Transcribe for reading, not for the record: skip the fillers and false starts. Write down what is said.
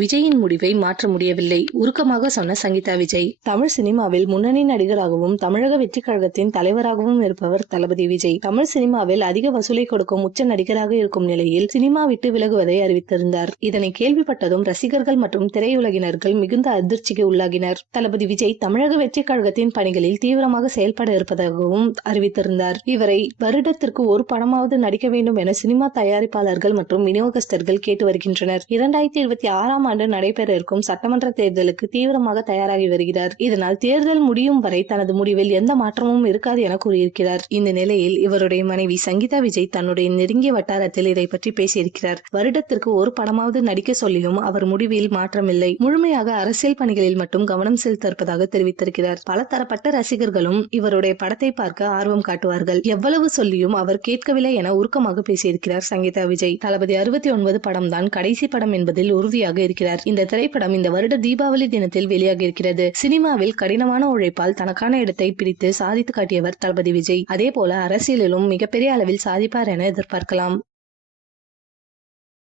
விஜயின் முடிவை மாற்ற முடியவில்லை, உருக்கமாக சொன்ன சங்கீதா விஜய். தமிழ் சினிமாவில் முன்னணி நடிகராகவும் தமிழக வெற்றிக் கழகத்தின் தலைவராகவும் இருப்பவர் தளபதி விஜய். தமிழ் சினிமாவில் அதிக வசூலை கொடுக்கும் உச்ச நடிகராக இருக்கும் நிலையில் சினிமா விட்டு விலகுவதை அறிவித்திருந்தார். இதனை கேள்விப்பட்டதும் ரசிகர்கள் மற்றும் திரையுலகினர்கள் மிகுந்த அதிர்ச்சிக்கு உள்ளாகினர். தளபதி விஜய் தமிழக வெற்றிக் கழகத்தின் பணிகளில் தீவிரமாக செயல்பட இருப்பதாகவும் அறிவித்திருந்தார். இவரை வருடத்திற்கு ஒரு படமாவது நடிக்க வேண்டும் என சினிமா தயாரிப்பாளர்கள் மற்றும் விநியோகஸ்தர்கள் கேட்டு வருகின்றனர். 2026 ஆண்டு நடைபெற இருக்கும் சட்டமன்ற தேர்தலுக்கு தீவிரமாக தயாராகி வருகிறார். இதனால் தேர்தல் முடியும் வரை தனது முடிவில் எந்த மாற்றமும் இருக்காது என கூறியிருக்கிறார். இந்த நிலையில் இவருடைய மனைவி சங்கீதா விஜய் தன்னுடைய நெருங்கிய வட்டாரத்தில் இதை பற்றி பேசியிருக்கிறார். வருடத்திற்கு ஒரு படமாவது நடிக்க சொல்லியும் அவர் முடிவில் மாற்றமில்லை, முழுமையாக அரசியல் பணிகளில் மட்டும் கவனம் செலுத்த இருப்பதாக தெரிவித்திருக்கிறார். பல தரப்பட்ட ரசிகர்களும் இவருடைய படத்தை பார்க்க ஆர்வம் காட்டுவார்கள். எவ்வளவு சொல்லியும் அவர் கேட்கவில்லை என உருக்கமாக பேசியிருக்கிறார் சங்கீதா விஜய். தளபதி 69 படம் தான் கடைசி படம் என்பதில் உறுதியாக இருக்கிறார். இந்த திரைப்படம் இந்த வருட தீபாவளி தினத்தில் வெளியாக இருக்கிறது. சினிமாவில் கடினமான உழைப்பால் தனக்கான இடத்தை பிடித்து சாதித்து காட்டியவர் தளபதி விஜய். அதே போல அரசியலிலும் மிகப்பெரிய அளவில் சாதிப்பார் என எதிர்பார்க்கலாம்.